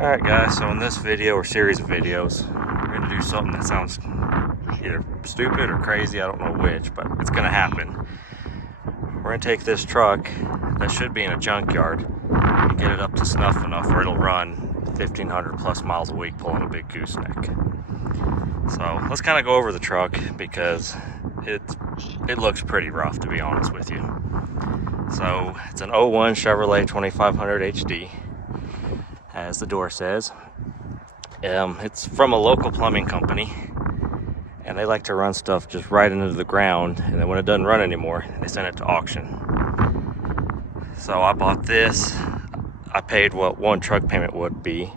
Alright guys, so in this video or series of videos, we're going to do something that sounds either stupid or crazy, I don't know which, but it's going to happen. We're going to take this truck that should be in a junkyard and get it up to snuff enough where it'll run 1,500 plus miles a week pulling a big gooseneck. So let's kind of go over the truck because it looks pretty rough, to be honest with you. So it's an 01 Chevrolet 2500 HD, as the door says. It's from a local plumbing company, and they like to run stuff just right into the ground, and then when it doesn't run anymore, they send it to auction. So I bought this. I paid what one truck payment would be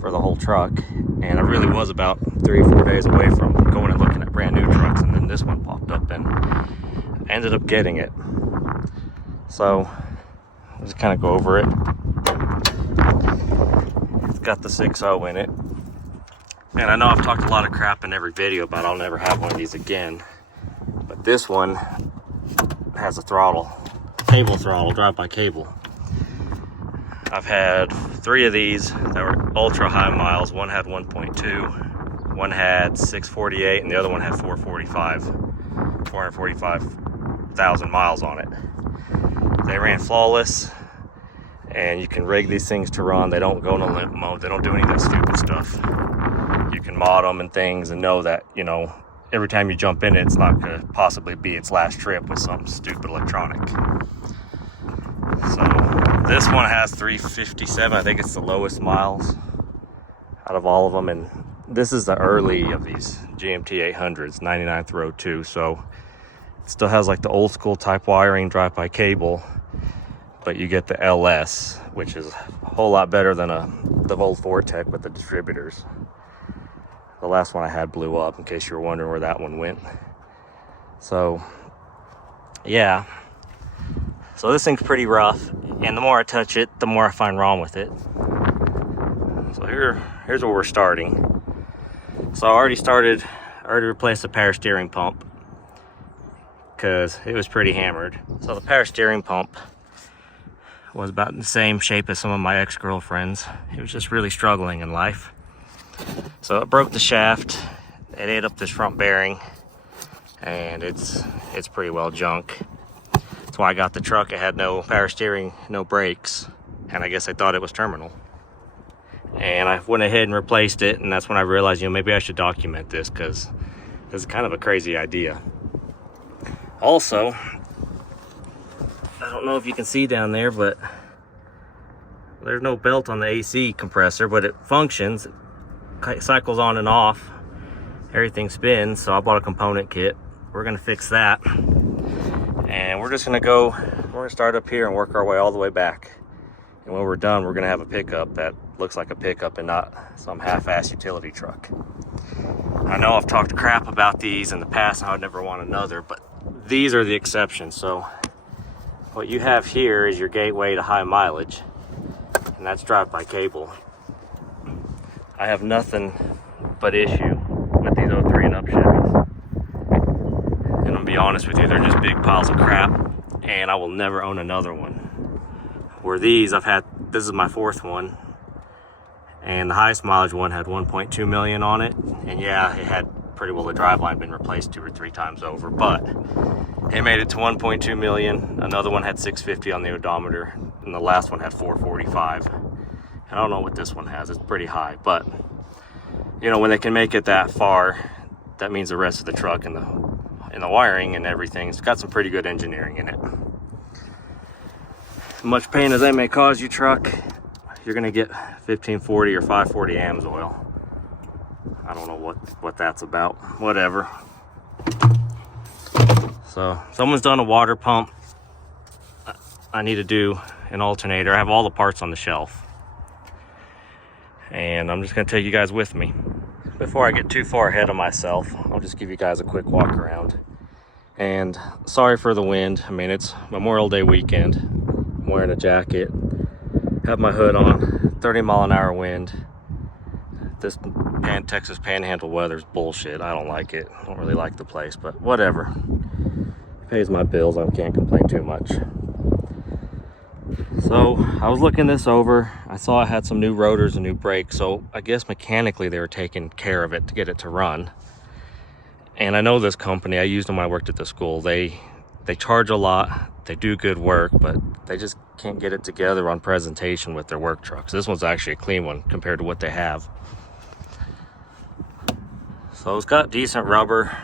for the whole truck, and I really was about 3 or 4 days away from going and looking at brand new trucks, and then this one popped up and I ended up getting it. So let's kind of go over it. It's got the 6.0 in it, and I know I've talked a lot of crap in every video about I'll never have one of these again, but this one has a throttle, cable throttle, drive-by cable. I've had 3 of these that were ultra high miles. One had 1.2, one had 648, and the other one had 445,000 miles on it. They ran flawless, and you can rig these things to run. They don't go in a limp mode. They don't do any of that stupid stuff. You can mod them and things and know that, you know, every time you jump in it, it's not going to possibly be its last trip with something stupid electronic. So this one has 357. I think it's the lowest miles out of all of them, and this is the early of these GMT 800s, 99 through 02. So it still has like the old school type wiring, drive-by cable, but you get the LS, which is a whole lot better than the old Vortec with the distributors. The last one I had blew up, in case you were wondering where that one went. So yeah, so this thing's pretty rough, and the more I touch it, the more I find wrong with it. So here's where we're starting. So I already replaced the power steering pump because it was pretty hammered. So the power steering pump was about the same shape as some of my ex-girlfriends. It was just really struggling in life. So it broke the shaft, it ate up this front bearing, and it's pretty well junk. That's why I got the truck. It had no power steering, no brakes, and I guess I thought it was terminal. And I went ahead and replaced it, and that's when I realized, you know, maybe I should document this because this is kind of a crazy idea. Also, I don't know if you can see down there, but there's no belt on the AC compressor, but it functions. It cycles on and off. Everything spins, so I bought a component kit. We're gonna fix that. And we're gonna start up here and work our way all the way back. And when we're done, we're gonna have a pickup that looks like a pickup and not some half-ass utility truck. I know I've talked crap about these in the past and I would never want another, but these are the exceptions. So what you have here is your gateway to high mileage, and that's drive-by cable. I have nothing but issue with these 03 and up Chevys. And I'm gonna be honest with you, they're just big piles of crap, and I will never own another one. Where these, this is my 4th one, and the highest mileage one had 1.2 million on it, and yeah, it had pretty well the driveline been replaced 2 or 3 times over, but it made it to 1.2 million. Another one had 650 on the odometer, and the last one had 445. I don't know what this one has. It's pretty high, but you know, when they can make it that far, that means the rest of the truck and the wiring and everything's got some pretty good engineering in it. As much pain as that may cause you, truck, you're gonna get 1540 or 540 amps oil. I don't know what that's about. Whatever. So someone's done a water pump. I need to do an alternator. I have all the parts on the shelf, and I'm just gonna take you guys with me. Before I get too far ahead of myself, I'll just give you guys a quick walk around. And sorry for the wind. I mean, it's Memorial Day weekend. I'm wearing a jacket, have my hood on, 30-mile-an-hour wind. This Texas Panhandle weather's bullshit. I don't like it. I don't really like the place, but whatever. It pays my bills. I can't complain too much. So I was looking this over. I saw it had some new rotors and new brakes. So I guess mechanically they were taking care of it to get it to run. And I know this company, I used them when I worked at the school. They charge a lot, they do good work, but they just can't get it together on presentation with their work trucks. This one's actually a clean one compared to what they have. So it's got decent rubber,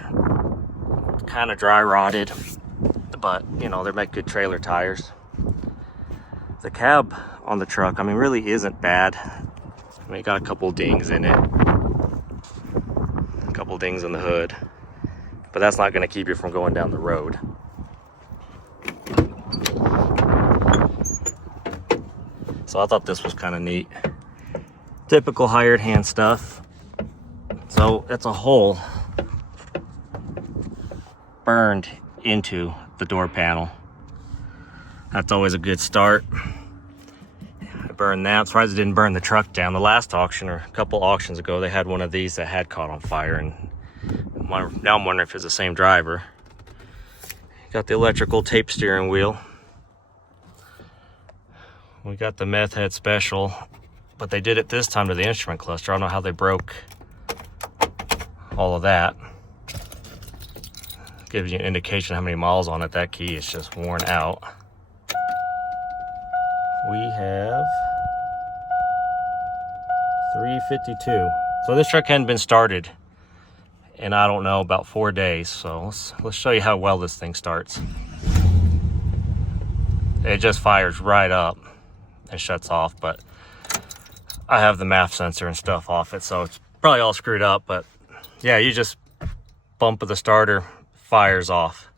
kind of dry rotted, but you know, they make good trailer tires. The cab on the truck, I mean, really isn't bad. I mean, it got a couple dings in it, a couple dings in the hood, but that's not going to keep you from going down the road. So I thought this was kind of neat. Typical hired hand stuff. So it's a hole burned into the door panel. That's always a good start. I burned that. Surprised it didn't burn the truck down. The last auction, or a couple auctions ago, they had one of these that had caught on fire, and now I'm wondering if it's the same driver. Got the electrical tape steering wheel. We got the meth head special, but they did it this time to the instrument cluster. I don't know how they broke all of that. Gives you an indication how many miles on it. That key is just worn out. We have 352. So this truck hadn't been started in, I don't know, about 4 days. So let's show you how well this thing starts. It just fires right up and shuts off, but I have the MAF sensor and stuff off it, so it's probably all screwed up. But yeah, you just bump of the starter, fires off.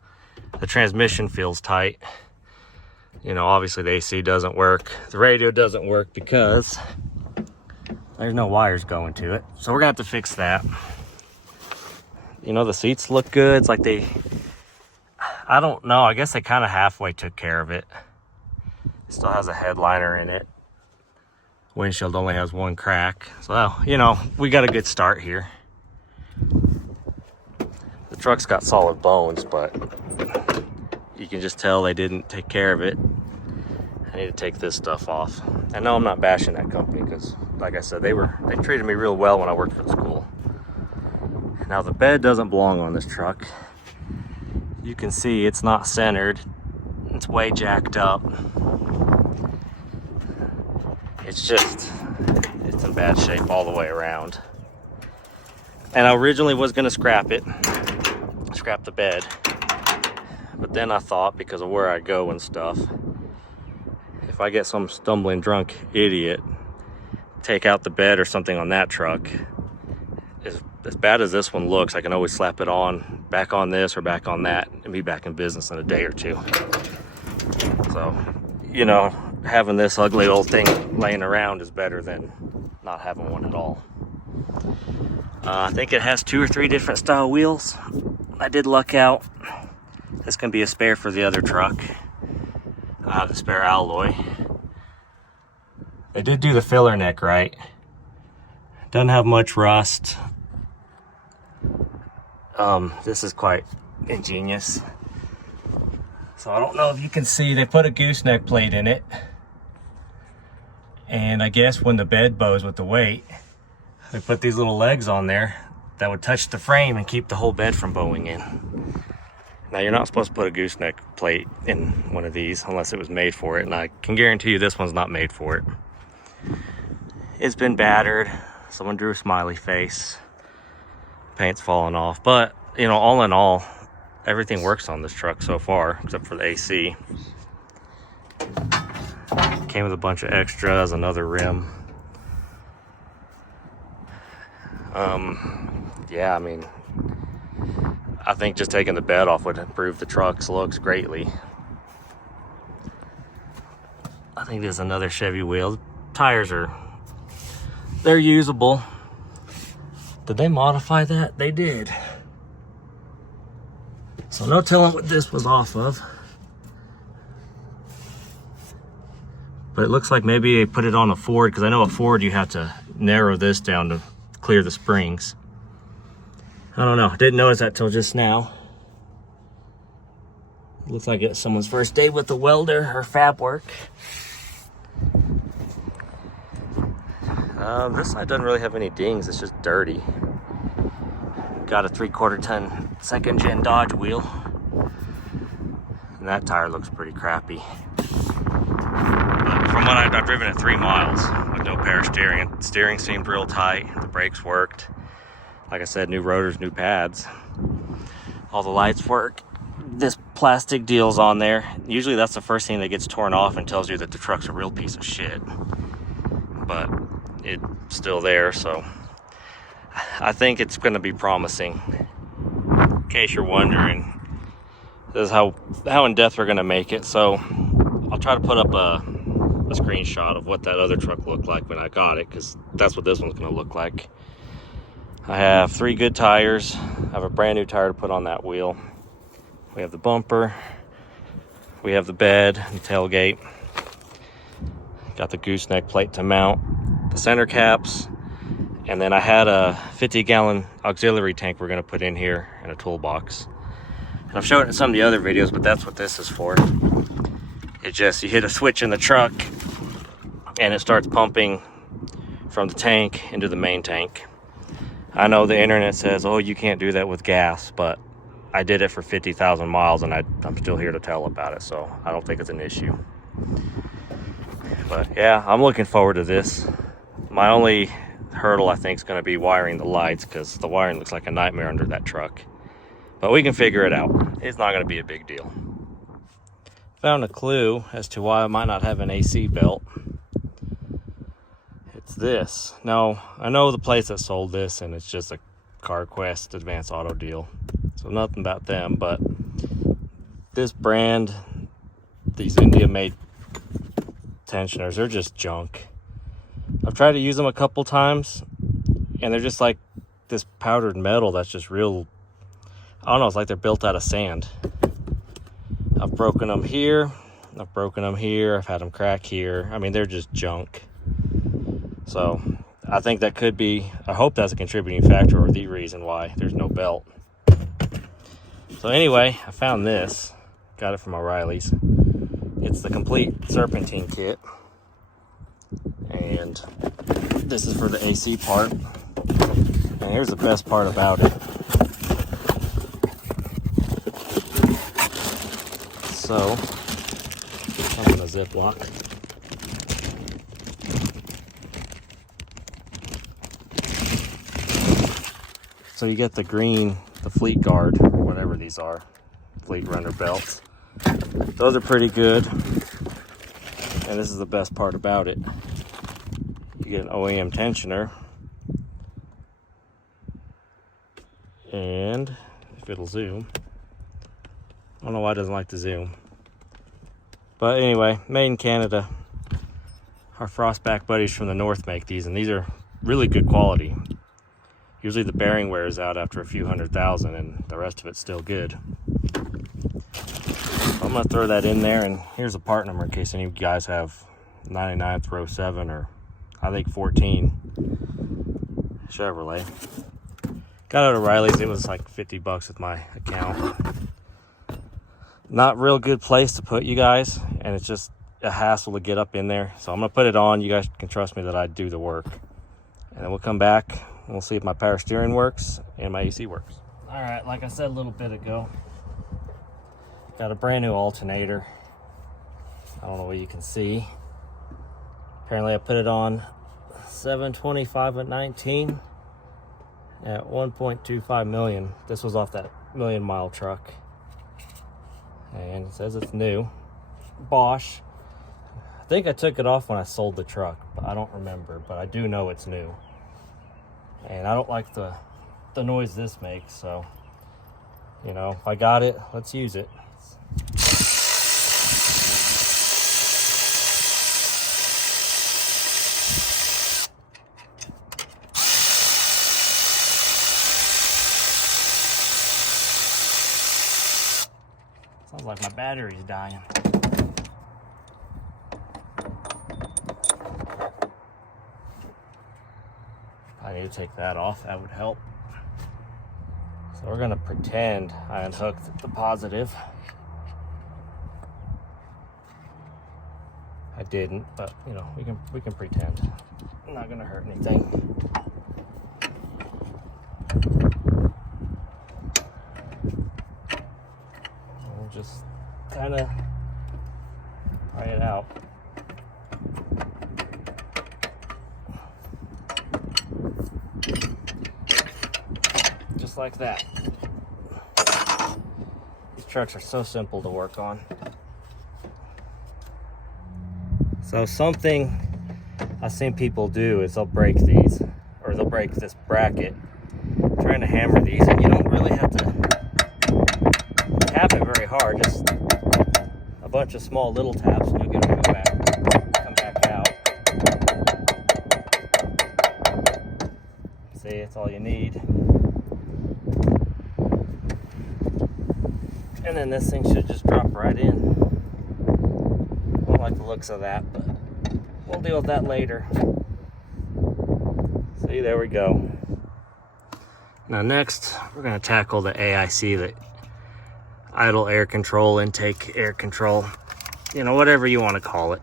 The transmission feels tight. You know, obviously the AC doesn't work. The radio doesn't work because there's no wires going to it. So we're gonna have to fix that. You know, the seats look good. It's like I don't know, I guess they kind of halfway took care of it. It still has a headliner in it. Windshield only has one crack. So, you know, we got a good start here. The truck's got solid bones, but you can just tell they didn't take care of it. I need to take this stuff off. I know I'm not bashing that company because, like I said, they treated me real well when I worked for the school. Now the bed doesn't belong on this truck. You can see it's not centered. It's way jacked up. It's in bad shape all the way around. And I originally was gonna scrap the bed. But then I thought, because of where I go and stuff, if I get some stumbling drunk idiot take out the bed or something on that truck, as bad as this one looks, I can always slap it on, back on this or back on that, and be back in business in a day or two. So, you know, having this ugly old thing laying around is better than not having one at all. I think it has 2 or 3 different style wheels. I did luck out. This can be a spare for the other truck. I have the spare alloy. They did do the filler neck right. Doesn't have much rust. This is quite ingenious. So I don't know if you can see, they put a gooseneck plate in it. And I guess when the bed bows with the weight, they put these little legs on there that would touch the frame and keep the whole bed from bowing in. Now you're not supposed to put a gooseneck plate in one of these unless it was made for it, and I can guarantee you this one's not made for it. It's been battered. Someone drew a smiley face. Paint's falling off, but you know, all in all, everything works on this truck so far except for the AC. Came with a bunch of extras, another rim. Yeah, I mean, I think just taking the bed off would improve the truck's looks greatly. I think there's another Chevy wheel. Tires they're usable. Did they modify that? They did. So no telling what this was off of. But it looks like maybe they put it on a Ford, because I know a Ford you have to narrow this down to clear the springs. I don't know, didn't notice that till just now. Looks like it's someone's first day with the welder or fab work. This side doesn't really have any dings, it's just dirty. Got a 3/4 ton second gen Dodge wheel. And that tire looks pretty crappy. But from what I've driven it 3 miles with no power steering. The steering seemed real tight, the brakes worked. Like I said, new rotors, new pads. All the lights work. This plastic deal's on there. Usually that's the first thing that gets torn off and tells you that the truck's a real piece of shit. But it's still there, so I think it's going to be promising. In case you're wondering, this is how in depth we're going to make it. So I'll try to put up a screenshot of what that other truck looked like when I got it, because that's what this one's going to look like. I have 3 good tires. I have a brand new tire to put on that wheel. We have the bumper. We have the bed and tailgate. Got the gooseneck plate to mount, the center caps, and then I had a 50-gallon auxiliary tank we're going to put in here and a toolbox. And I've shown it in some of the other videos, but that's what this is for. It's just you hit a switch in the truck and it starts pumping from the tank into the main tank. I know the internet says, oh, you can't do that with gas, but I did it for 50,000 miles and I'm still here to tell about it, so I don't think it's an issue. But yeah, I'm looking forward to this. My only hurdle, I think, is going to be wiring the lights, because the wiring looks like a nightmare under that truck. But we can figure it out. It's not going to be a big deal. Found a clue as to why I might not have an AC belt. It's this. Now, I know the place that sold this, and it's just a CarQuest Advanced Auto deal. So nothing about them, but this brand, these India-made tensioners, they're just junk. I've tried to use them a couple times and they're just like this powdered metal that's just real, I don't know, it's like they're built out of sand. I've broken them here, I've broken them here, I've had them crack here. I mean, they're just junk. So I think that could be, I hope that's a contributing factor or the reason why there's no belt. So anyway, I found this, got it from O'Reilly's. It's the complete serpentine kit, and this is for the AC part. And here's the best part about it. So, I'm in a Ziploc. So you get the green, the Fleet Guard, or whatever these are, Fleet Runner belts. Those are pretty good, and this is the best part about it. You get an OEM tensioner, and if it'll zoom, I don't know why it doesn't like to zoom, but anyway, made in Canada. Our Frostback buddies from the north make these, and these are really good quality. Usually the bearing wears out after a few 100,000 and the rest of it's still good. I'm going to throw that in there, and here's a part number in case any of you guys have 99th row 7 or I think 14 Chevrolet. Got it at O'Reilly's. It was like 50 bucks with my account. Not real good place to put you guys, and it's just a hassle to get up in there. So I'm going to put it on. You guys can trust me that I do the work. And then we'll come back and we'll see if my power steering works and my AC works. All right, like I said a little bit ago, got a brand new alternator. I don't know what you can see. Apparently I put it on 725 at 19 at 1.25 million. This was off that 1,000,000-mile truck. And it says it's new. Bosch. I think I took it off when I sold the truck, but I don't remember. But I do know it's new. And I don't like the noise this makes, so, you know, if I got it, let's use it. Sounds like my battery's dying. I need to take that off, that would help. So we're gonna pretend I unhooked the positive. I didn't, but you know, we can pretend. Not gonna hurt anything. We'll just kind of pry it out. Just like that. These trucks are so simple to work on. So something I've seen people do is they'll break these, or they'll break this bracket trying to hammer these, and you don't really have to tap it very hard, just a bunch of small little taps and you'll get them come back out. See, it's all you need. And then this thing should just drop right in. Don't like the looks of that, but we'll deal with that later. See, there we go. Now next, we're gonna tackle the AIC, the idle air control, intake air control, you know, whatever you wanna call it.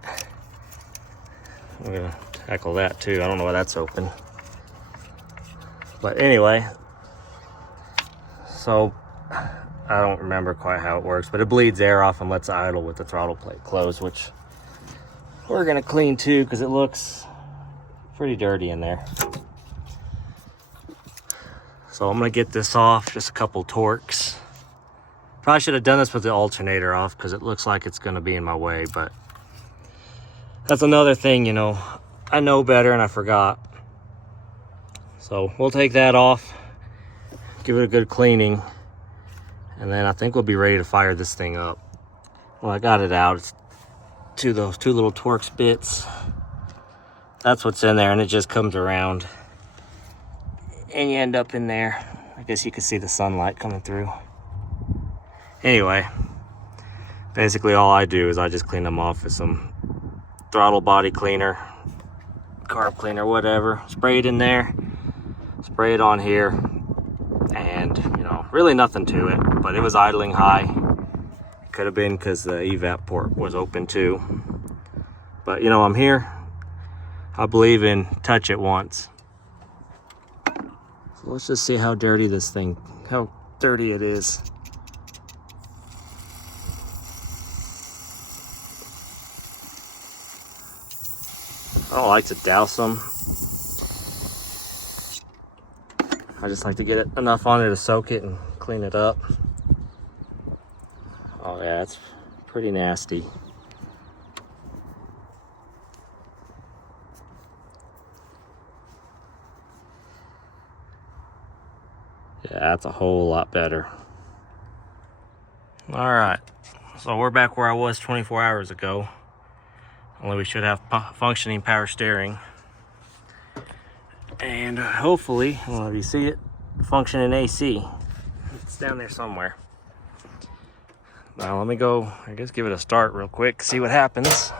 We're gonna tackle that too. I don't know why that's open. But anyway, so I don't remember quite how it works, but it bleeds air off and lets it idle with the throttle plate closed, which we're gonna clean too because it looks pretty dirty in there. So I'm gonna get this off, just a couple torques. Probably should have done this with the alternator off because it looks like it's gonna be in my way, but that's another thing, you know, I know better and I forgot. So we'll take that off, give it a good cleaning, and then I think we'll be ready to fire this thing up. Well, I got it out. It's those two little Torx bits. That's what's in there, and it just comes around and you end up in there. I guess you can see the sunlight coming through. Anyway, basically all I do is I just clean them off with some throttle body cleaner, carb cleaner, whatever. Spray it in there, spray it on here, and you know, really nothing to it, but it was idling high. Could have been because the evap port was open too. But you know, I'm here. I believe in touch it once. So let's just see how dirty it is. I don't like to douse them. I just like to get enough on it to soak it and clean it up. Oh yeah, it's pretty nasty. Yeah, that's a whole lot better. All right, so we're back where I was 24 hours ago. Only we should have functioning power steering. And hopefully, I don't know if you see it, functioning AC. It's down there somewhere. Now let me go, I guess give it a start real quick, see what happens.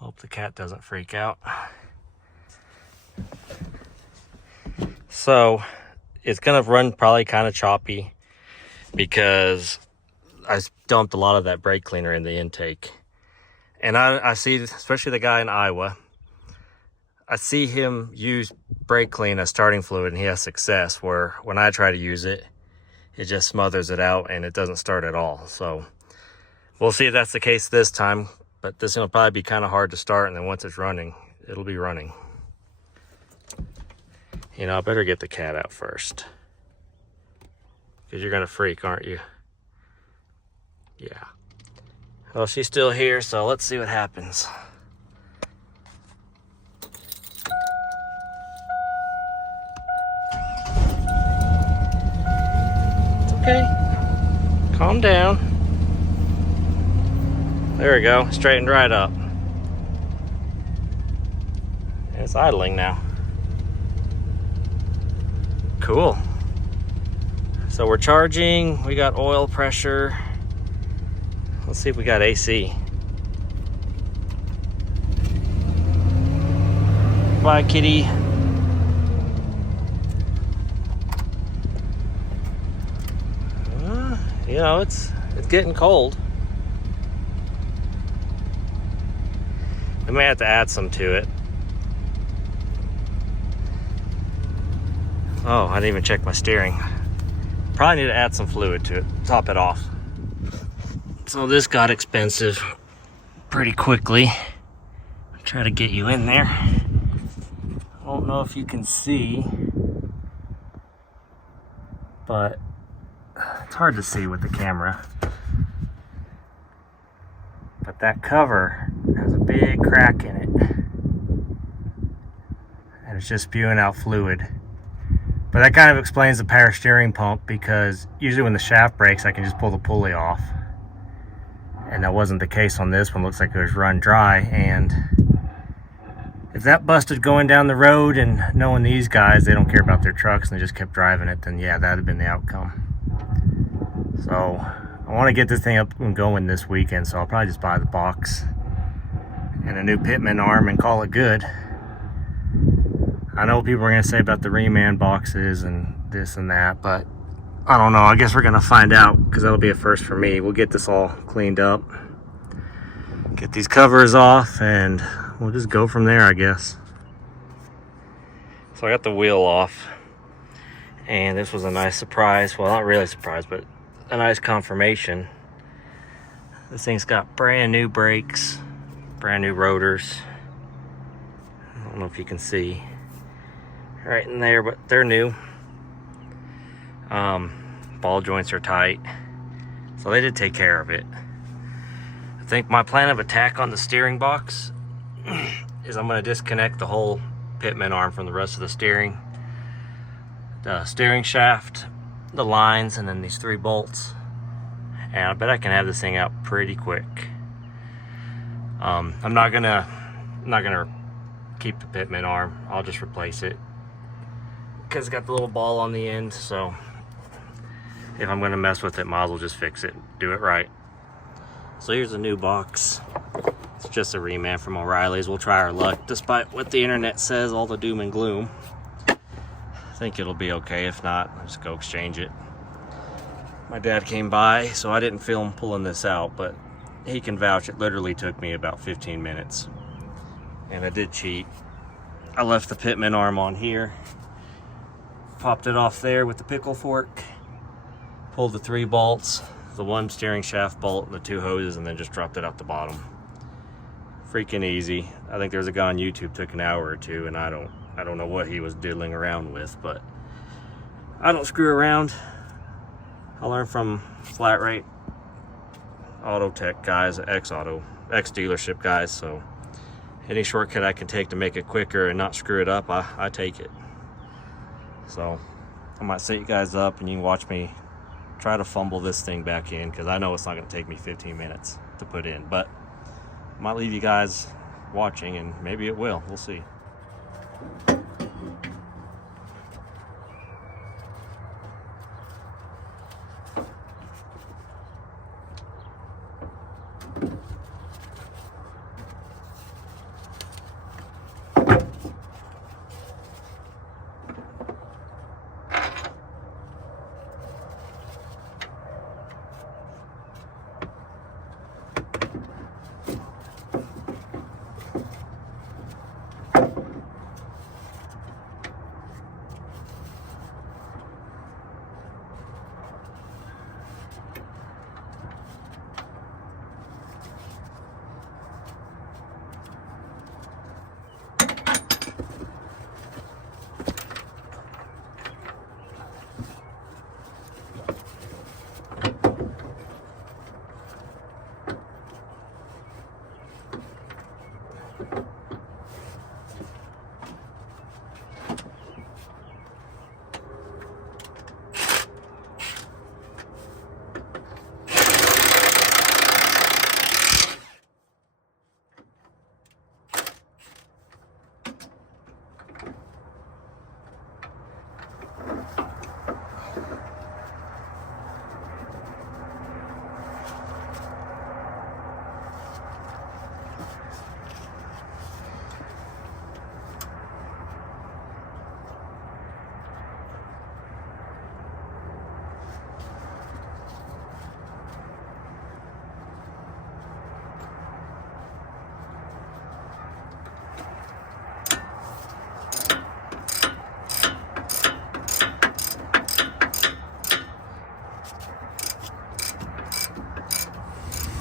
Hope the cat doesn't freak out. So it's gonna run probably kind of choppy because I dumped a lot of that brake cleaner in the intake. And I see, especially the guy in Iowa, I see him use brake clean as starting fluid and he has success, where when I try to use it, it just smothers it out and it doesn't start at all. So we'll see if that's the case this time, but this will probably be kind of hard to start, and then once it's running, it'll be running. You know, I better get the cat out first, because you're gonna freak, aren't you? Yeah. Well, she's still here, so let's see what happens. It's okay. Calm down. There we go. Straightened right up. It's idling now. Cool. So we're charging. We got oil pressure. Let's see if we got AC. Bye, kitty. You know, it's getting cold. may have to add some to it. Oh, I didn't even check my steering. Probably need to add some fluid to it, top it off. So this got expensive pretty quickly. I'll try to get you in there. I don't know if you can see, but it's hard to see with the camera. But that cover has a big crack in it. And it's just spewing out fluid. But that kind of explains the power steering pump, because usually when the shaft breaks, I can just pull the pulley off. And that wasn't the case on this one. Looks like it was run dry. And if that busted going down the road, and knowing these guys, they don't care about their trucks and they just kept driving it, then yeah, that'd have been the outcome. So I want to get this thing up and going this weekend, so I'll probably just buy the box and a new pitman arm and call it good. I know people are going to say about the reman boxes and this and that, but I don't know. I guess we're going to find out, because that'll be a first for me. We'll get this all cleaned up, get these covers off, and we'll just go from there, I guess. So I got the wheel off, and this was a nice surprise. Well, not really a surprise, but a nice confirmation. This thing's got brand new brakes, brand new rotors. I don't know if you can see right in there, but they're new. Ball joints are tight, so they did take care of it. I think my plan of attack on the steering box is I'm going to disconnect the whole pitman arm from the rest of the steering shaft, the lines, and then these 3 bolts. And I bet I can have this thing out pretty quick. I'm not gonna keep the pitman arm. I'll just replace it, because it's got the little ball on the end. So if I'm gonna mess with it, might as well just fix it, do it right. So here's a new box. It's just a reman from O'Reilly's. We'll try our luck, despite what the internet says, all the doom and gloom. I think it'll be okay. If not, I'll just go exchange it. My dad came by, so I didn't film pulling this out, but he can vouch it literally took me about 15 minutes. And I did cheat. I left the pitman arm on here, popped it off there with the pickle fork, pulled the 3 bolts, the 1 steering shaft bolt and the 2 hoses, and then just dropped it out the bottom. Freaking easy. I think there's a guy on YouTube took an hour or 2, and I don't know what he was diddling around with, but I don't screw around. I learned from flat rate auto tech guys, ex dealership guys, so any shortcut I can take to make it quicker and not screw it up, I take it. So I might set you guys up and you can watch me try to fumble this thing back in, because I know it's not going to take me 15 minutes to put in, but I might leave you guys watching, and maybe it will. We'll see.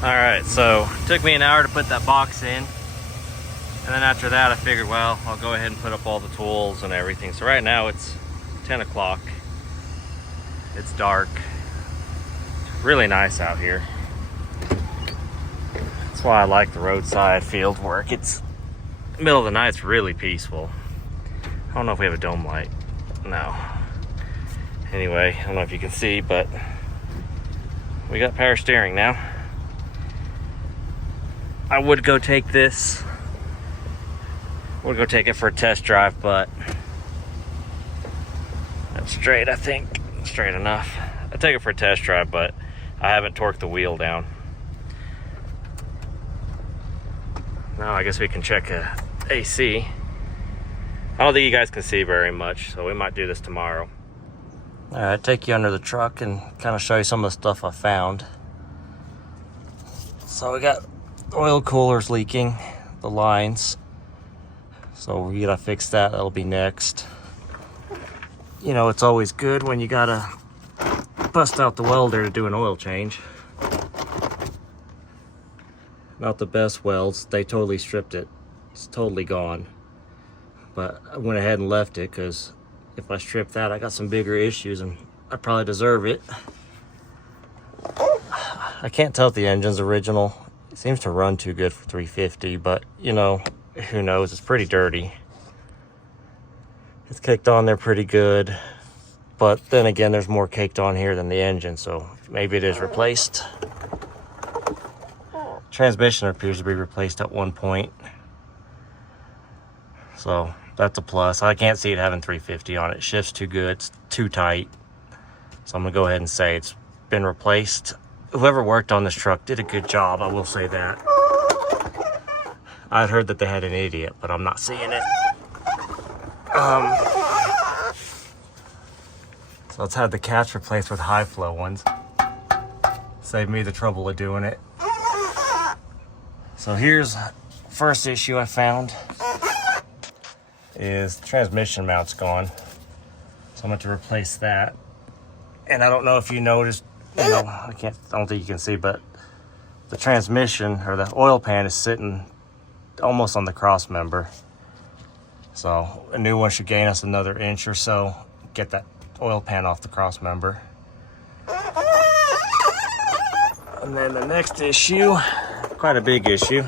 Alright, so it took me an hour to put that box in. And then after that I figured, well, I'll go ahead and put up all the tools and everything. So right now it's 10 o'clock. It's dark. It's really nice out here. That's why I like the roadside field work. It's middle of the night, it's really peaceful. I don't know if we have a dome light. No. Anyway, I don't know if you can see, but we got power steering now. I would go take this. We'll go take it for a test drive, but that's straight, I think. Straight enough. I'll take it for a test drive, but I haven't torqued the wheel down. Now I guess we can check AC. I don't think you guys can see very much, so we might do this tomorrow. All right, take you under the truck and kind of show you some of the stuff I found. So we got oil coolers leaking, the lines. So we gotta fix that, that'll be next. You know, it's always good when you gotta bust out the welder to do an oil change. Not the best welds, they totally stripped it. It's totally gone. But I went ahead and left it because if I strip that, I got some bigger issues and I probably deserve it. I can't tell if the engine's original. It seems to run too good for 350, but you know, who knows? It's pretty dirty. It's caked on there pretty good, but then again, there's more caked on here than the engine, so maybe it is replaced. Transmission appears to be replaced at one point, so that's a plus. I can't see it having 350 on it. It shifts too good, it's too tight, so I'm gonna go ahead and say it's been replaced. Whoever worked on this truck did a good job, I will say that. I'd heard that they had an idiot, but I'm not seeing it. So let's have the cats replaced with high flow ones. Save me the trouble of doing it. So here's first issue I found is the transmission mount's gone. So I'm going to replace that. And I don't know if you noticed, you know, I don't think you can see, but the transmission or the oil pan is sitting almost on the cross member. So a new one should gain us another inch or so, get that oil pan off the cross member. And then the next issue, quite a big issue.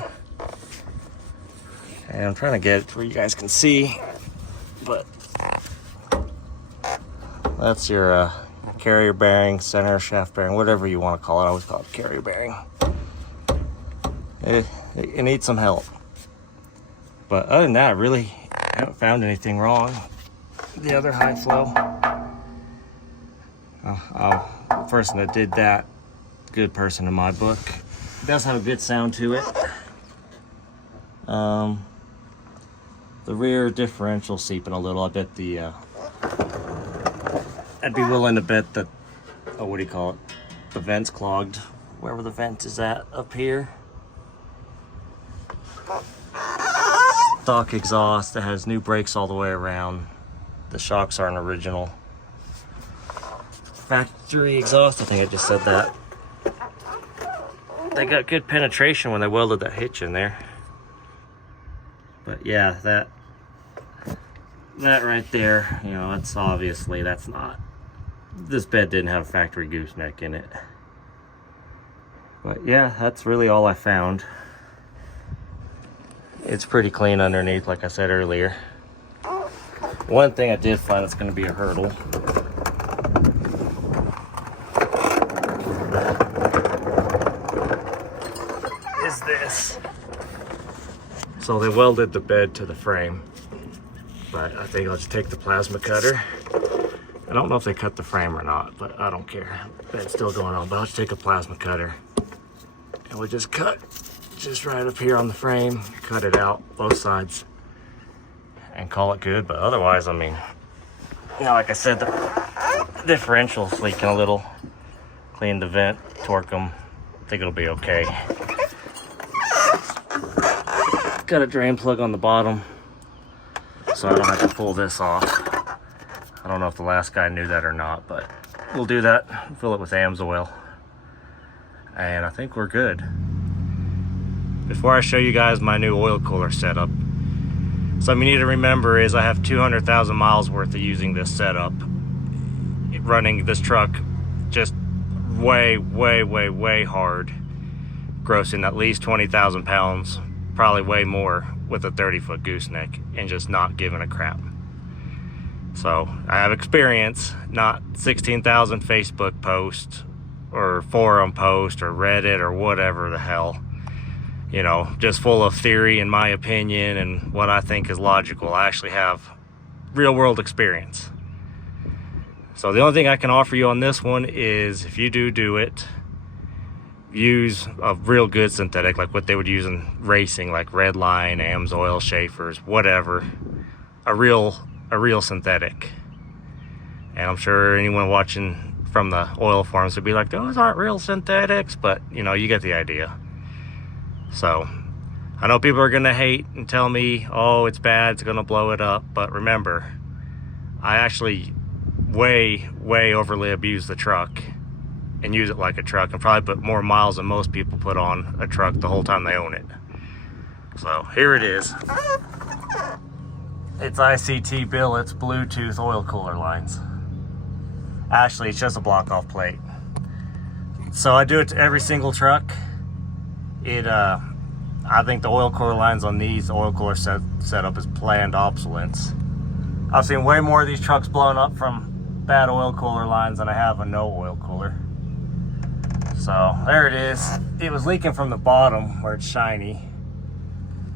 And I'm trying to get it where you guys can see, but that's your carrier bearing, center shaft bearing, whatever you want to call it. I always call it carrier bearing. It needs some help. But other than that, I really haven't found anything wrong. The other high flow, the person that did that, good person in my book. It does have a good sound to it. The rear differential seeping a little. I bet I'd be willing to bet that, what do you call it? The vent's clogged, wherever the vent is at up here. Stock exhaust that has new brakes all the way around. The shocks aren't original. Factory exhaust, I think I just said that. They got good penetration when they welded that hitch in there. But yeah, that right there, you know, that's obviously, that's not, this bed didn't have a factory gooseneck in it. But yeah, that's really all I found. It's pretty clean underneath, like I said earlier. One thing I did find that's going to be a hurdle is this. So they welded the bed to the frame, but I think I'll just take the plasma cutter. I don't know if they cut the frame or not, but I don't care. Bed's still going on, but I'll just take a plasma cutter and we'll just cut just right up here on the frame, cut it out both sides and call it good. But otherwise, I mean, you know, like I said, the differential's leaking a little. Clean the vent, torque them, I think it'll be okay. Got a drain plug on the bottom, so I don't have to pull this off. I don't know if the last guy knew that or not, but we'll do that. Fill it with AMS oil, and I think we're good. before I show you guys my new oil cooler setup, something you need to remember is I have 200,000 miles worth of using this setup, running this truck just way hard, grossing at least 20,000 pounds, probably way more, with a 30-foot gooseneck, and just not giving a crap. So I have experience, not 16,000 Facebook posts or forum posts or Reddit or whatever the hell, you know, just full of theory and my opinion and what I think is logical. I actually have real world experience. So the only thing I can offer you on this one is, if you do it, use a real good synthetic, like what they would use in racing, like Redline, Amsoil, Schaefer's, whatever. A real synthetic. And I'm sure anyone watching from the oil farms would be like, those aren't real synthetics, but you know, you get the idea. So I know people are gonna hate and tell me, oh, it's bad, it's gonna blow it up, but remember, I actually way overly abuse the truck and use it like a truck, and probably put more miles than most people put on a truck the whole time they own it. So here it is. It's ICT billets, Bluetooth oil cooler lines. Actually, it's just a block off plate. So I do it to every single truck. I think the oil cooler lines on these oil cooler setup is planned obsolescence. I've seen way more of these trucks blown up from bad oil cooler lines than I have a no oil cooler. So there it is. It was leaking from the bottom where it's shiny,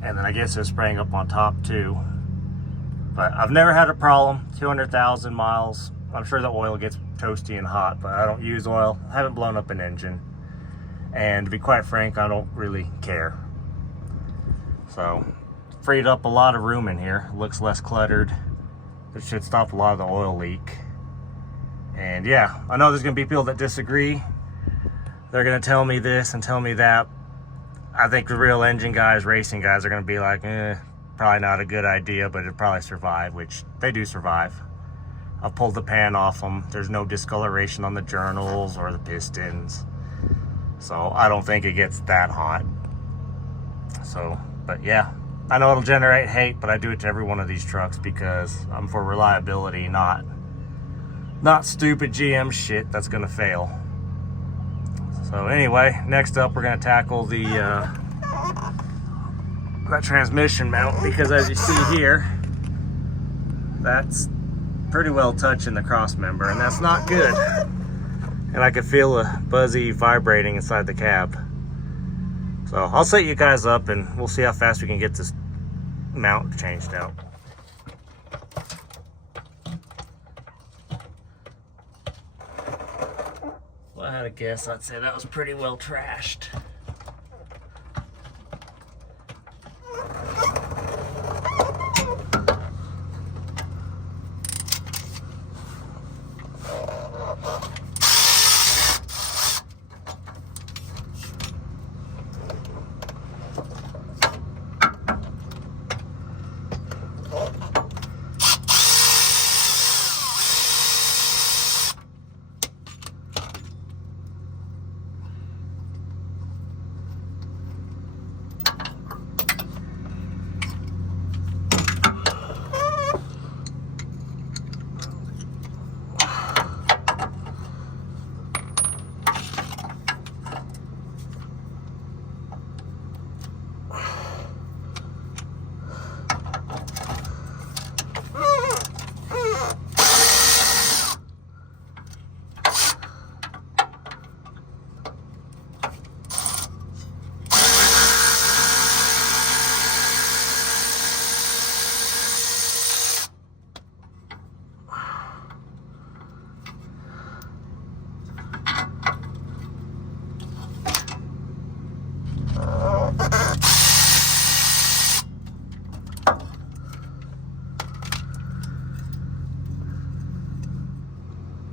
and then I guess it was spraying up on top too. But I've never had a problem. 200,000 miles. I'm sure the oil gets toasty and hot, but I don't use oil. I haven't blown up an engine. And to be quite frank, I don't really care. So, freed up a lot of room in here. Looks less cluttered. This should stop a lot of the oil leak. And yeah, I know there's gonna be people that disagree. They're gonna tell me this and tell me that. I think the real engine guys, racing guys, are gonna be like, probably not a good idea, but it'll probably survive, which they do survive. I've pulled the pan off them. There's no discoloration on the journals or the pistons. So I don't think it gets that hot. So, but yeah, I know it'll generate hate, but I do it to every one of these trucks because I'm for reliability, not stupid GM shit that's gonna fail. So anyway, next up we're gonna tackle the that transmission mount, because as you see here, that's pretty well touching the cross member, and that's not good. And I can feel a buzzy vibrating inside the cab. So I'll set you guys up and we'll see how fast we can get this mount changed out. Well, I had a guess, I'd say that was pretty well trashed.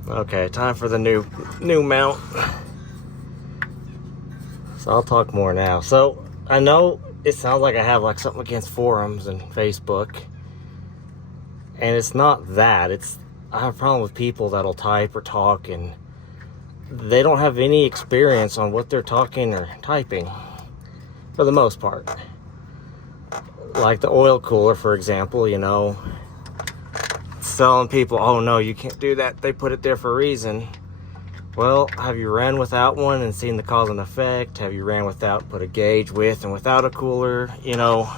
Okay, time for the new mount. So I'll talk more now. So I know it sounds like I have like something against forums and Facebook, and it's not that. I have a problem with people that'll type or talk and they don't have any experience on what they're talking or typing. for the most part. Like the oil cooler, for example, you know, telling people, oh no, you can't do that, they put it there for a reason. Well, have you ran without one and seen the cause and effect? Have you ran without, put a gauge with and without a cooler? You know,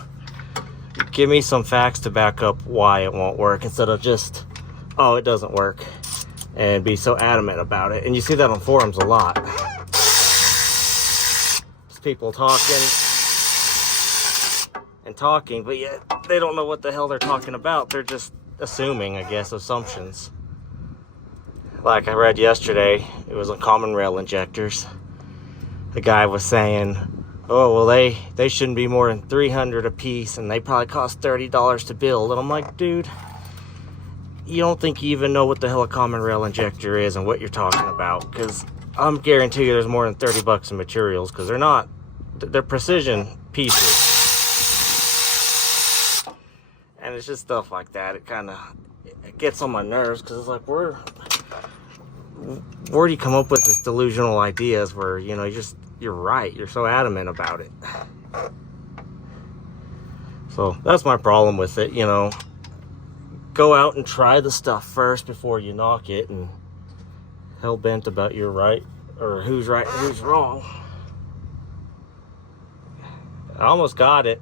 give me some facts to back up why it won't work, instead of just, oh, it doesn't work, and be so adamant about it. And you see that on forums a lot. Just people talking and talking, but yet they don't know what the hell they're talking about. They're just assuming, I guess, assumptions. Like I read yesterday, it was on common rail injectors. The guy was saying, oh, well, they shouldn't be more than $300 a piece, and they probably cost $30 to build. And I'm like, dude, you don't think you even know what the hell a common rail injector is and what you're talking about? Because I'm guarantee you there's more than 30 bucks in materials, because they're precision pieces. And it's just stuff like that. It kind of gets on my nerves, because it's like, where do you come up with this delusional ideas where, you know, you're right, you're so adamant about it. So that's my problem with it, you know. Go out and try the stuff first before you knock it and hell-bent about you're right, or who's right and who's wrong. I almost got it.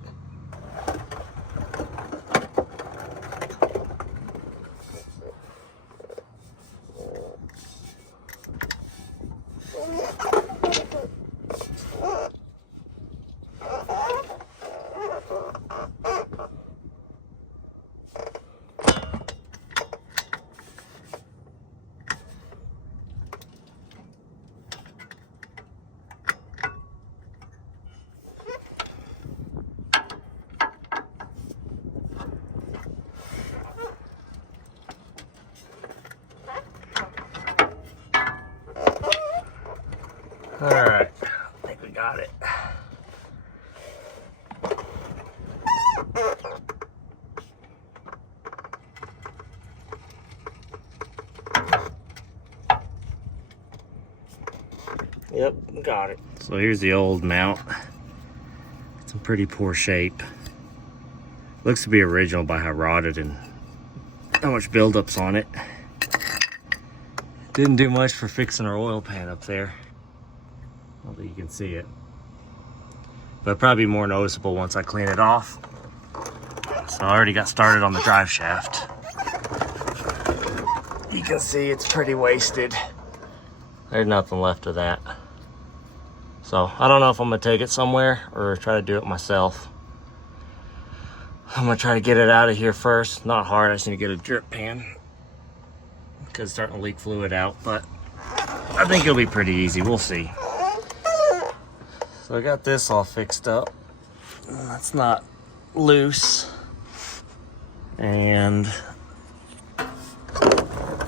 All right, I think we got it. Yep, got it. So here's the old mount. It's in pretty poor shape. Looks to be original by how rotted and how much buildups on it. Didn't do much for fixing our oil pan up there. I don't think you can see it, but probably more noticeable once I clean it off. So I already got started on the drive shaft. You can see it's pretty wasted. There's nothing left of that. So I don't know if I'm gonna take it somewhere or try to do it myself. I'm gonna try to get it out of here first. Not hard, I just need to get a drip pan because it's starting to leak fluid out, but I think it'll be pretty easy, we'll see. So I got this all fixed up. That's not loose. And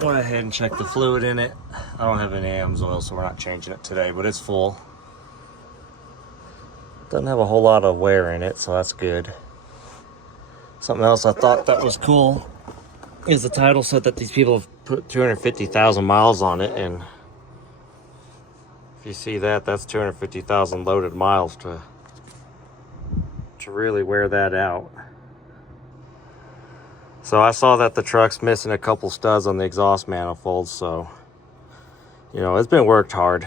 went ahead and checked the fluid in it. I don't have any AMS oil, so we're not changing it today, but it's full. Doesn't have a whole lot of wear in it, so that's good. Something else I thought that was cool is the title said that these people have put 250,000 miles on it, and if you see that, that's 250,000 loaded miles to really wear that out. So I saw that the truck's missing a couple studs on the exhaust manifolds, so, you know, it's been worked hard.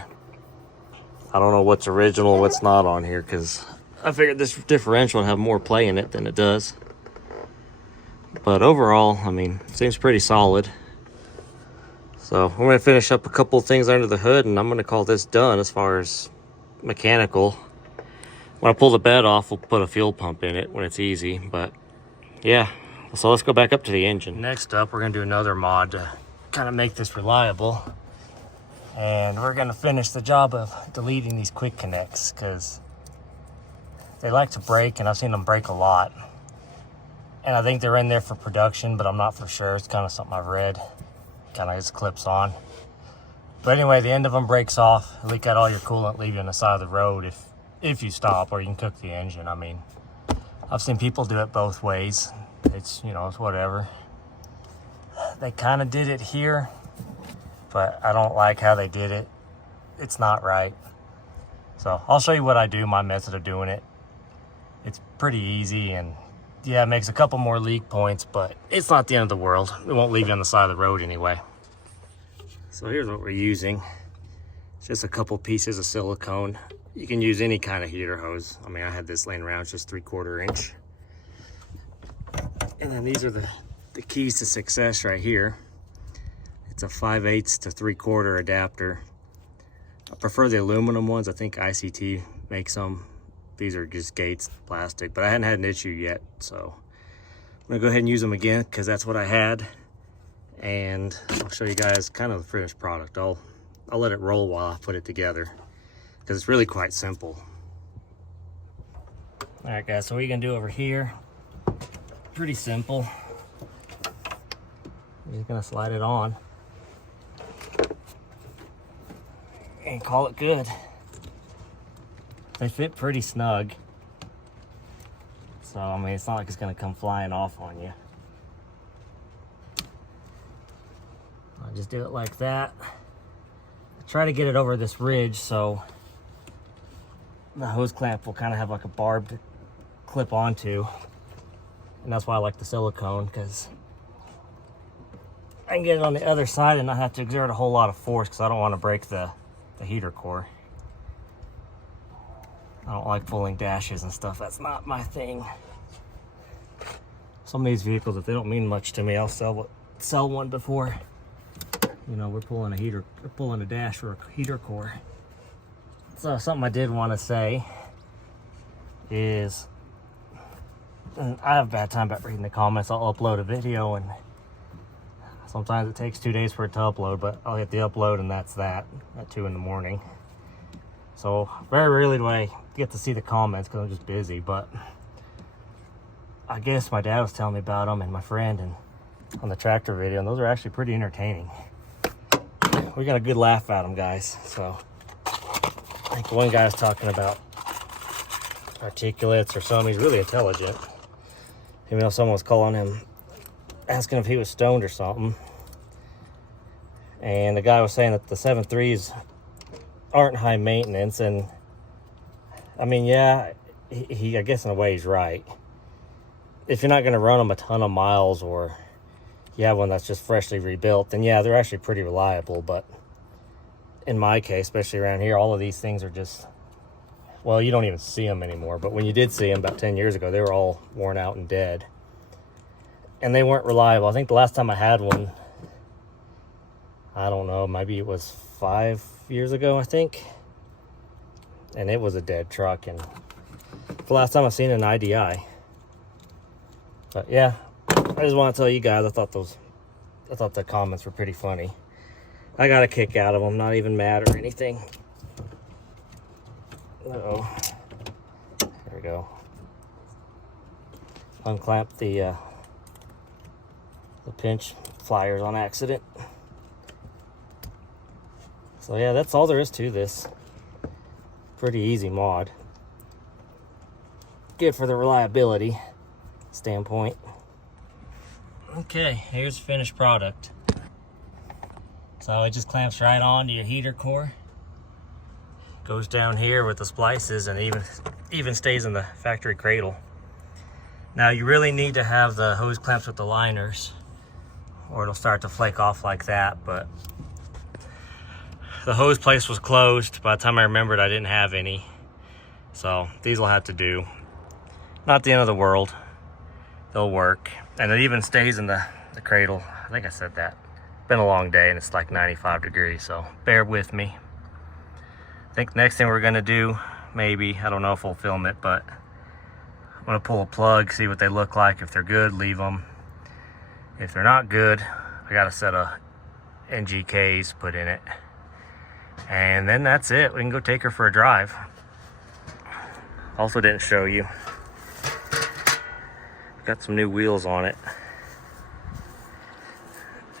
I don't know what's original and what's not on here, because I figured this differential would have more play in it than it does. But overall, I mean, it seems pretty solid. So I'm going to finish up a couple of things under the hood, and I'm going to call this done as far as mechanical. When I pull the bed off, we'll put a fuel pump in it when it's easy. But yeah, so let's go back up to the engine. Next up, we're going to do another mod to kind of make this reliable. And we're going to finish the job of deleting these quick connects, because they like to break, and I've seen them break a lot. And I think they're in there for production, but I'm not for sure. It's kind of something I've read. Kind of just clips on. But anyway, the end of them breaks off, leak out all your coolant, leave you on the side of the road if you stop, or you can cook the engine. I mean, I've seen people do it both ways. It's, you know, it's whatever. They kind of did it here, but I don't like how they did it. It's not right. So I'll show you what I do, my method of doing it. It's pretty easy, and yeah, it makes a couple more leak points, but it's not the end of the world. It won't leave you on the side of the road anyway. So here's what we're using. It's just a couple pieces of silicone. You can use any kind of heater hose. I mean, I had this laying around, it's just 3/4 inch. And then these are the keys to success right here. It's a 5/8 to 3/4 adapter. I prefer the aluminum ones. I think ICT makes them. These are just Gates plastic, but I hadn't had an issue yet, so I'm gonna go ahead and use them again because that's what I had. And I'll show you guys kind of the finished product. I'll let it roll while I put it together because it's really quite simple. All right, guys, so what you're gonna do over here, pretty simple. You're just gonna slide it on and call it good. They fit pretty snug. So, I mean, it's not like it's gonna come flying off on you. I'll just do it like that. I try to get it over this ridge so the hose clamp will kind of have like a barb to clip onto. And that's why I like the silicone, because I can get it on the other side and not have to exert a whole lot of force, because I don't want to break the heater core. I don't like pulling dashes and stuff. That's not my thing. Some of these vehicles, if they don't mean much to me, I'll sell one before, you know, we're pulling a dash for a heater core. So something I did want to say is, and I have a bad time about reading the comments. I'll upload a video and sometimes it takes 2 days for it to upload, but I'll hit the upload and that's that at 2 in the morning. So very rarely do I get to see the comments because I'm just busy, but I guess my dad was telling me about them and my friend and on the tractor video, and those are actually pretty entertaining. We got a good laugh at them, guys. So I think one guy was talking about articulates or something. He's really intelligent. Even though someone was calling him, asking if he was stoned or something. And the guy was saying that the 7.3s aren't high maintenance, and I mean, yeah, he I guess in a way he's right. If you're not going to run them a ton of miles, or you have one that's just freshly rebuilt, then yeah, they're actually pretty reliable. But in my case, especially around here, all of these things are just, well, you don't even see them anymore, but when you did see them about 10 years ago, they were all worn out and dead, and they weren't reliable. I think the last time I had one, I don't know, maybe it was 5 years ago, I think, and it was a dead truck, and the last time I've seen an IDI. But yeah, I just want to tell you guys, I thought the comments were pretty funny. I got a kick out of them, not even mad or anything. Uh-oh. There we go. Unclamped the pinch pliers on accident. So yeah, that's all there is to this. Pretty easy mod. Good for the reliability standpoint. Okay, here's the finished product. So it just clamps right onto your heater core. Goes down here with the splices and even stays in the factory cradle. Now you really need to have the hose clamps with the liners, or it'll start to flake off like that, but the hose place was closed. By the time I remembered, I didn't have any. So these will have to do. Not the end of the world. They'll work. And it even stays in the cradle. I think I said that. Been a long day and it's like 95 degrees, so bear with me. I think the next thing we're gonna do, maybe, I don't know if we'll film it, but I'm gonna pull a plug, see what they look like. If they're good, leave them. If they're not good, I got a set of NGKs put in it. And then that's it. We can go take her for a drive. Also didn't show you. Got some new wheels on it.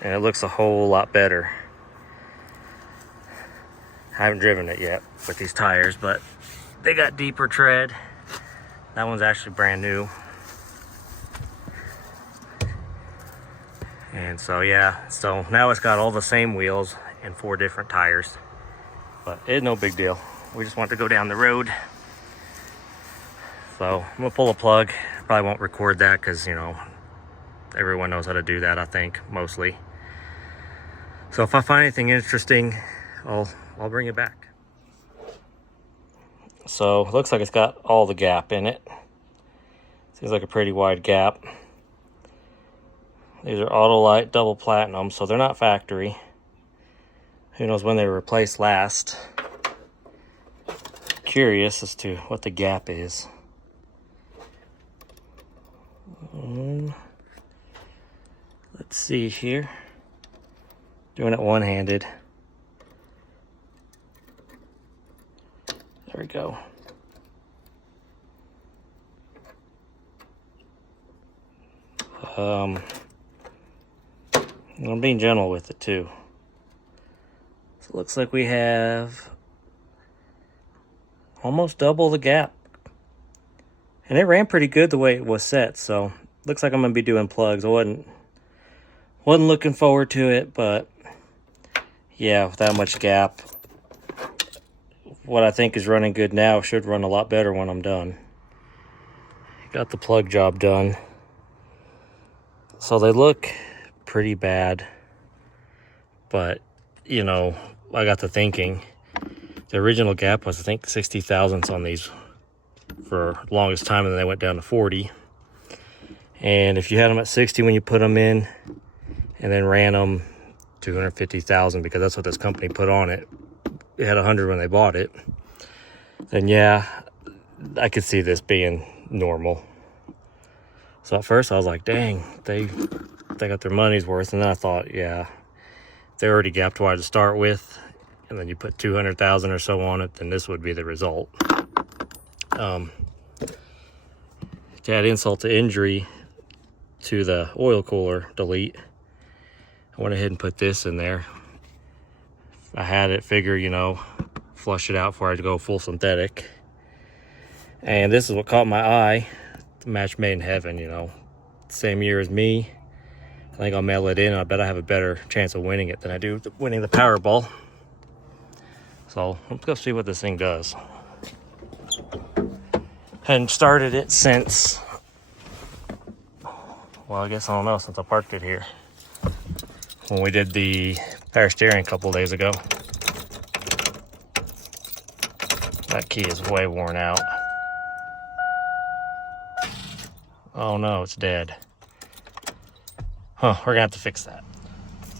And it looks a whole lot better. I haven't driven it yet with these tires, but they got deeper tread. That one's actually brand new. And so yeah, so now it's got all the same wheels and 4 different tires. But it's no big deal. We just want to go down the road. So I'm gonna pull a plug. Probably won't record that because, you know, everyone knows how to do that, I think, mostly. So if I find anything interesting, I'll bring it back. So it looks like it's got all the gap in it. Seems like a pretty wide gap. These are Autolite double platinum, so they're not factory. Who knows when they were replaced last. Curious as to what the gap is. Let's see here. Doing it one-handed. There we go. I'm being gentle with it too. So it looks like we have almost double the gap. And it ran pretty good the way it was set, so looks like I'm gonna be doing plugs. I wasn't looking forward to it, but yeah, with that much gap, what I think is running good now should run a lot better when I'm done. Got the plug job done. So they look pretty bad, but you know, I got to thinking, the original gap was I think 60 thousandths on these for the longest time, and then they went down to 40. And if you had them at 60 when you put them in, and then ran them 250,000 because that's what this company put on it, it had 100 when they bought it, then yeah, I could see this being normal. So at first I was like, dang, they got their money's worth. And then I thought, yeah, they already gapped wide to start with, and then you put 200,000 or so on it, then this would be the result. To add insult to injury to the oil cooler delete, I went ahead and put this in there. I had it figure, you know, flush it out before I had to go full synthetic. And this is what caught my eye. The match made in heaven, you know. Same year as me. I think I'll mail it in. I bet I have a better chance of winning it than I do winning the Powerball. So let's go see what this thing does. Hadn't started it since, well, I guess I don't know, since I parked it here. When we did the power steering a couple days ago. That key is way worn out. Oh no, it's dead. Huh, we're gonna have to fix that.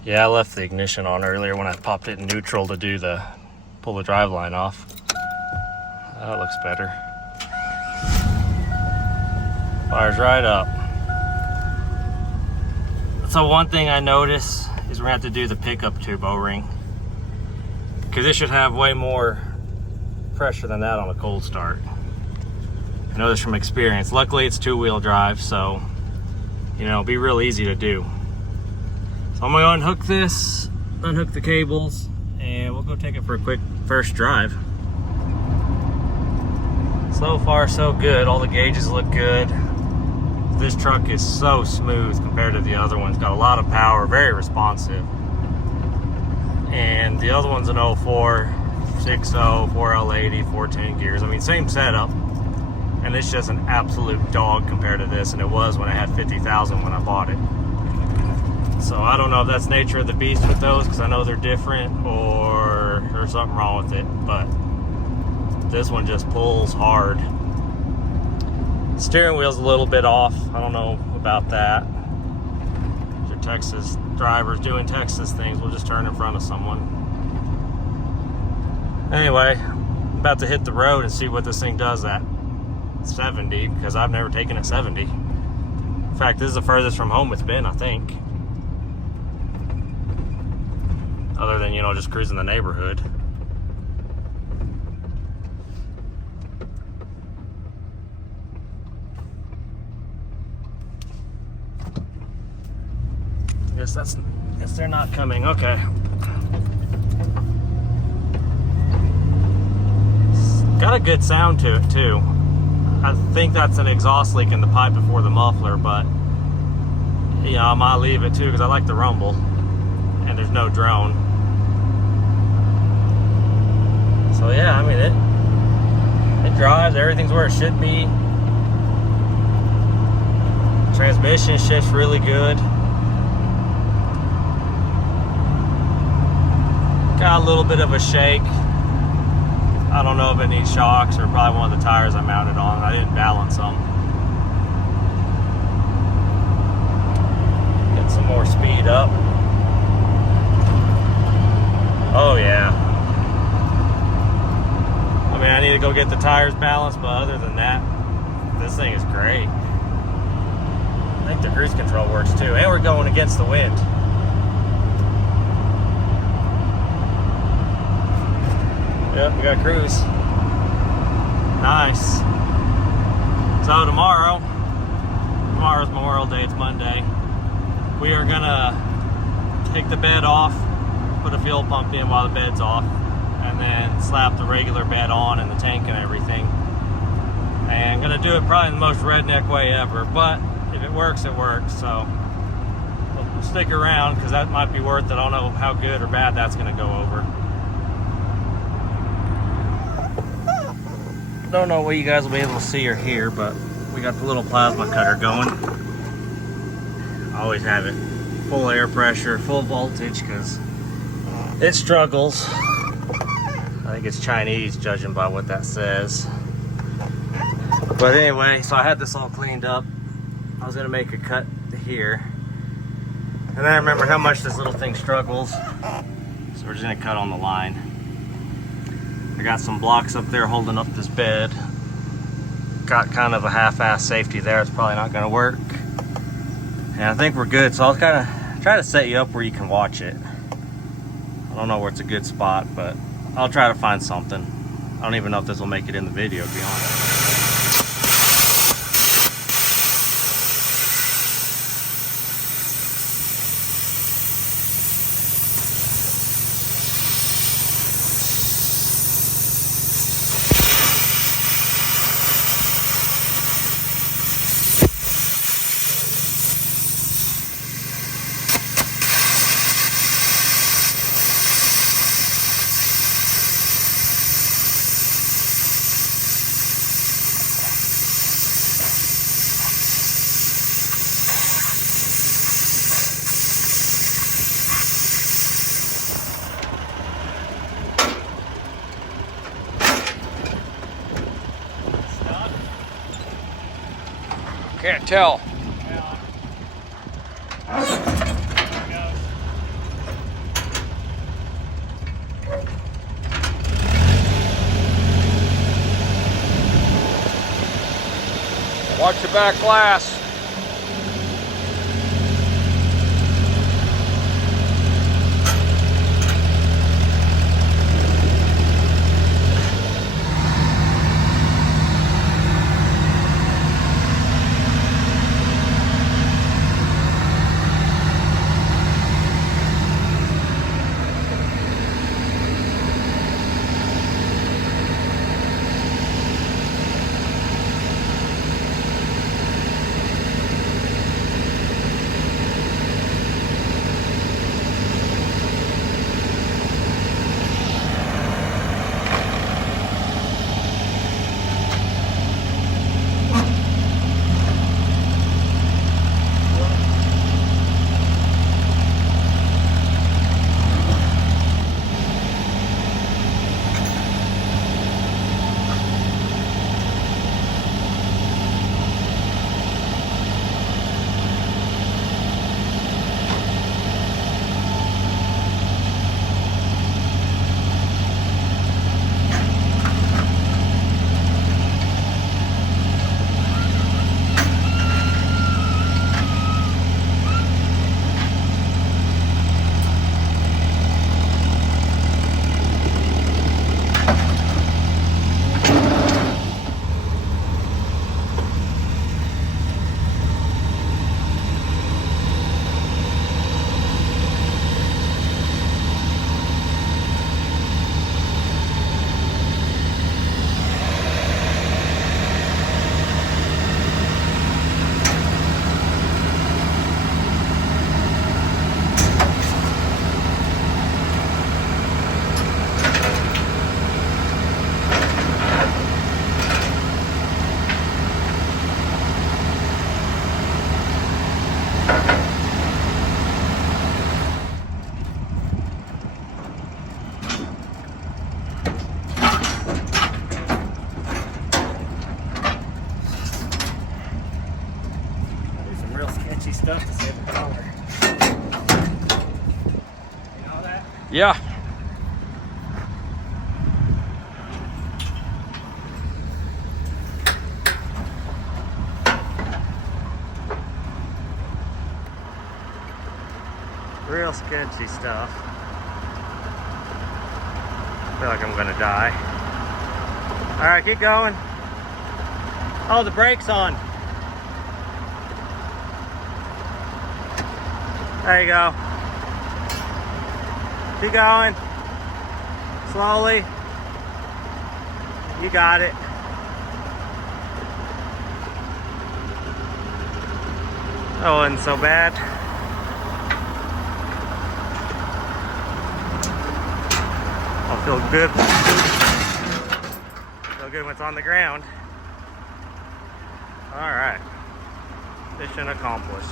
Yeah, I left the ignition on earlier when I popped it in neutral to pull the drive line off. That looks better. Fires right up. So one thing I noticed is we're gonna have to do the pickup tube O-ring, because it should have way more pressure than that on a cold start. I know this from experience. Luckily it's two-wheel drive, so you know, it'll be real easy to do. So I'm gonna unhook this, unhook the cables, and we'll go take it for a quick first drive. So far so good. All the gauges look good. This truck is so smooth compared to the other ones. Got a lot of power, very responsive. And the other one's an 04, 6.0, 4L80, 410 gears. I mean, same setup. And it's just an absolute dog compared to this, and it was when I had 50,000 when I bought it. So I don't know if that's nature of the beast with those, because I know they're different, or there's something wrong with it, but this one just pulls hard. Steering wheel's a little bit off. I don't know about that. If you're Texas drivers doing Texas things, we'll just turn in front of someone. Anyway, I'm about to hit the road and see what this thing does at 70, because I've never taken it 70. In fact, this is the furthest from home it's been, I think. Other than, you know, just cruising the neighborhood. Guess they're not coming. Okay. Got a good sound to it too. I think that's an exhaust leak in the pipe before the muffler, but you know, I might leave it too because I like the rumble, and there's no drone. So yeah, I mean it drives. Everything's where it should be. Transmission shifts really good. Got a little bit of a shake. I don't know if it needs shocks or probably one of the tires I mounted on. I didn't balance them. Get some more speed up. Oh yeah. I mean, I need to go get the tires balanced, but other than that, this thing is great. I think the cruise control works too. And we're going against the wind. Yep, we got cruise. Nice. So tomorrow's Memorial Day, it's Monday. We are gonna take the bed off, put a fuel pump in while the bed's off, and then slap the regular bed on and the tank and everything. And I'm gonna do it probably the most redneck way ever, but if it works, it works. So we'll stick around because that might be worth it. I don't know how good or bad that's gonna go over. Don't know what you guys will be able to see or hear, but we got the little plasma cutter going. I always have it full air pressure, full voltage, because it struggles. I think it's Chinese, judging by what that says. But anyway, so I had this all cleaned up. I was gonna make a cut here, and then I remembered how much this little thing struggles, so we're just gonna cut on the line. I got some blocks up there holding up this bed. Got kind of a half-ass safety there. It's probably not gonna work. And I think we're good, so I'll kind of try to set you up where you can watch it. I don't know where it's a good spot, but I'll try to find something. I don't even know if this will make it in the video, to be honest. Can't tell. Watch your back glass. sketchy stuff to save the color. You know that? Yeah. Real sketchy stuff. I feel like I'm gonna die. All right, keep going. Oh, the brake's on. There you go. Keep going. Slowly. You got it. That wasn't so bad. I'll feel good. Feel good when it's on the ground. All right. Mission accomplished.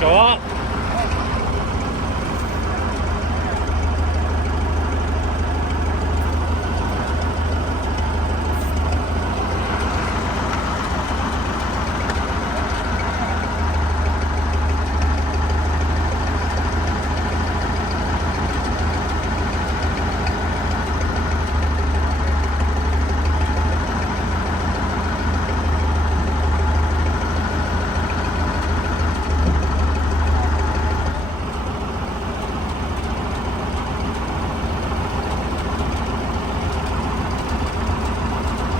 Go up.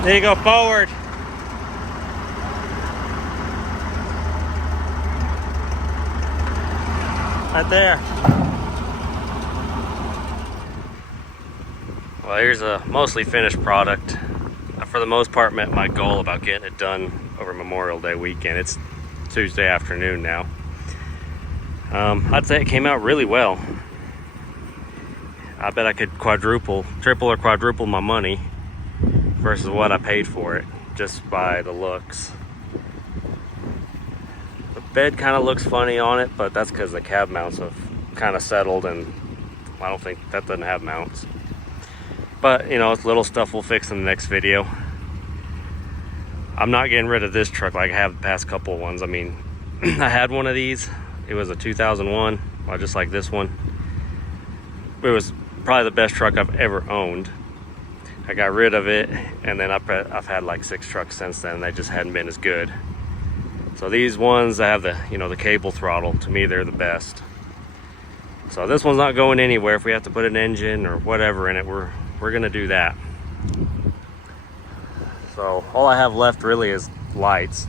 There you go, forward. Right there. Well, here's a mostly finished product. I, for the most part, met my goal about getting it done over Memorial Day weekend. It's Tuesday afternoon now. I'd say it came out really well. I bet I could triple or quadruple my money versus what I paid for it, just by the looks. The bed kind of looks funny on it, but that's because the cab mounts have kind of settled, and I don't think that doesn't have mounts. But, you know, it's little stuff we'll fix in the next video. I'm not getting rid of this truck like I have the past couple ones. I mean, I had one of these. It was a 2001, well, just like this one. It was probably the best truck I've ever owned. I got rid of it, and then I've had like 6 trucks since then, and they just hadn't been as good. So these ones that have the, you know, the cable throttle, to me they're the best. So this one's not going anywhere. If we have to put an engine or whatever in it, we're gonna do that. So all I have left really is lights,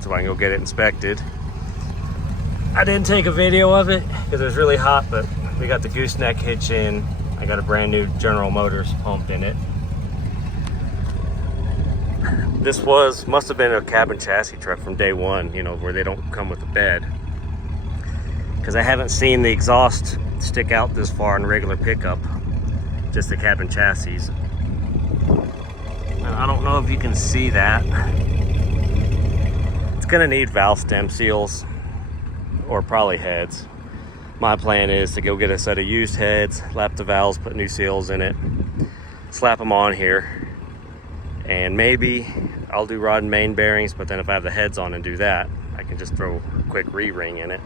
so I can go get it inspected. I didn't take a video of it because it was really hot, but we got the gooseneck hitch in. I got a brand new General Motors pump in it. This must have been a cabin chassis truck from day one, you know, where they don't come with a bed. Because I haven't seen the exhaust stick out this far in a regular pickup, just the cabin chassis. And I don't know if you can see that. It's gonna need valve stem seals, or probably heads. My plan is to go get a set of used heads, lap the valves, put new seals in it, slap them on here, and maybe I'll do rod and main bearings, but then if I have the heads on and do that, I can just throw a quick re-ring in it.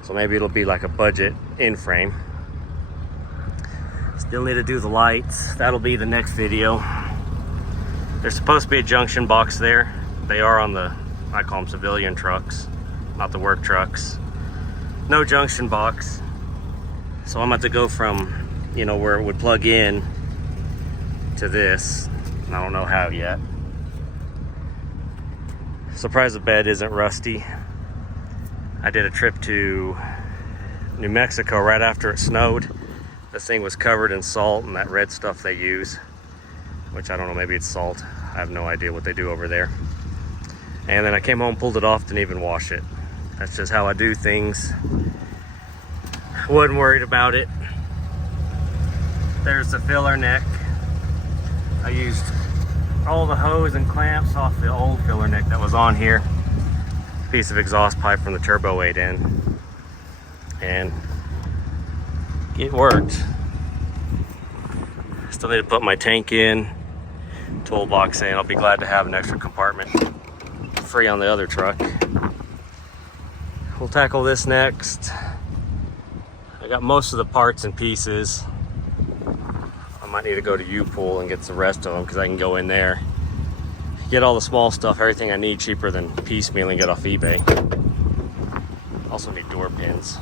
So maybe it'll be like a budget in-frame. Still need to do the lights. That'll be the next video. There's supposed to be a junction box there. They are on the, I call them civilian trucks, not the work trucks. No junction box. So I'm about to go from, you know, where it would plug in to this. I don't know how yet. Surprised the bed isn't rusty. I did a trip to New Mexico right after it snowed. This thing was covered in salt and that red stuff they use, which I don't know, maybe it's salt. I have no idea what they do over there. And then I came home, pulled it off, didn't even wash it. That's just how I do things. Wasn't worried about it. There's the filler neck. I used all the hose and clamps off the old filler neck that was on here. Piece of exhaust pipe from the turbo 8 in. And it worked. Still need to put my tank in, toolbox in. I'll be glad to have an extra compartment free on the other truck. We'll tackle this next. I got most of the parts and pieces. I might need to go to U-Pool and get the rest of them because I can go in there, get all the small stuff, everything I need cheaper than piecemealing it off eBay. Also need door pins.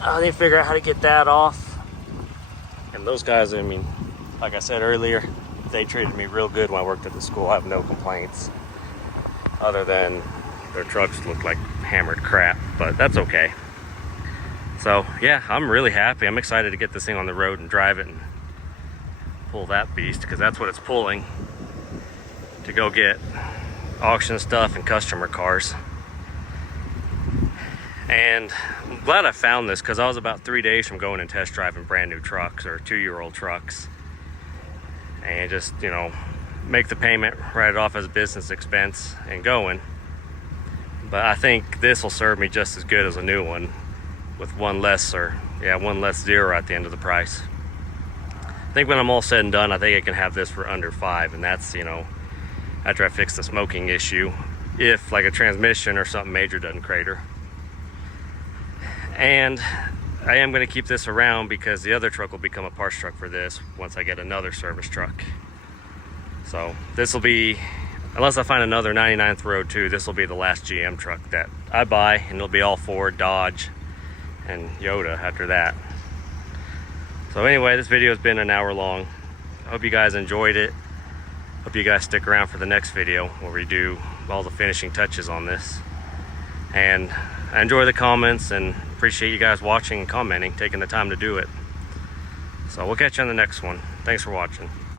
I need to figure out how to get that off. And those guys, I mean, like I said earlier, they treated me real good when I worked at the school. I have no complaints, other than their trucks look like hammered crap, but that's okay. So yeah, I'm really happy. I'm excited to get this thing on the road and drive it and pull that beast, because that's what it's pulling, to go get auction stuff and customer cars. And I'm glad I found this, because I was about 3 days from going and test driving brand new trucks or 2-year-old trucks, and just, you know, make the payment, write it off as a business expense and going. But I think this will serve me just as good as a new one, with one less zero at the end of the price. I think when I'm all said and done, I think I can have this for under $5, and that's, you know, after I fix the smoking issue, if like a transmission or something major doesn't crater. And I am going to keep this around because the other truck will become a parts truck for this once I get another service truck. So this will be, unless I find another 99th Road 2, this will be the last GM truck that I buy, and it'll be all Ford, Dodge, and Yoda after that. So anyway, this video has been an hour long. I hope you guys enjoyed it. Hope you guys stick around for the next video where we do all the finishing touches on this. And I enjoy the comments and appreciate you guys watching and commenting, taking the time to do it. So we'll catch you on the next one. Thanks for watching.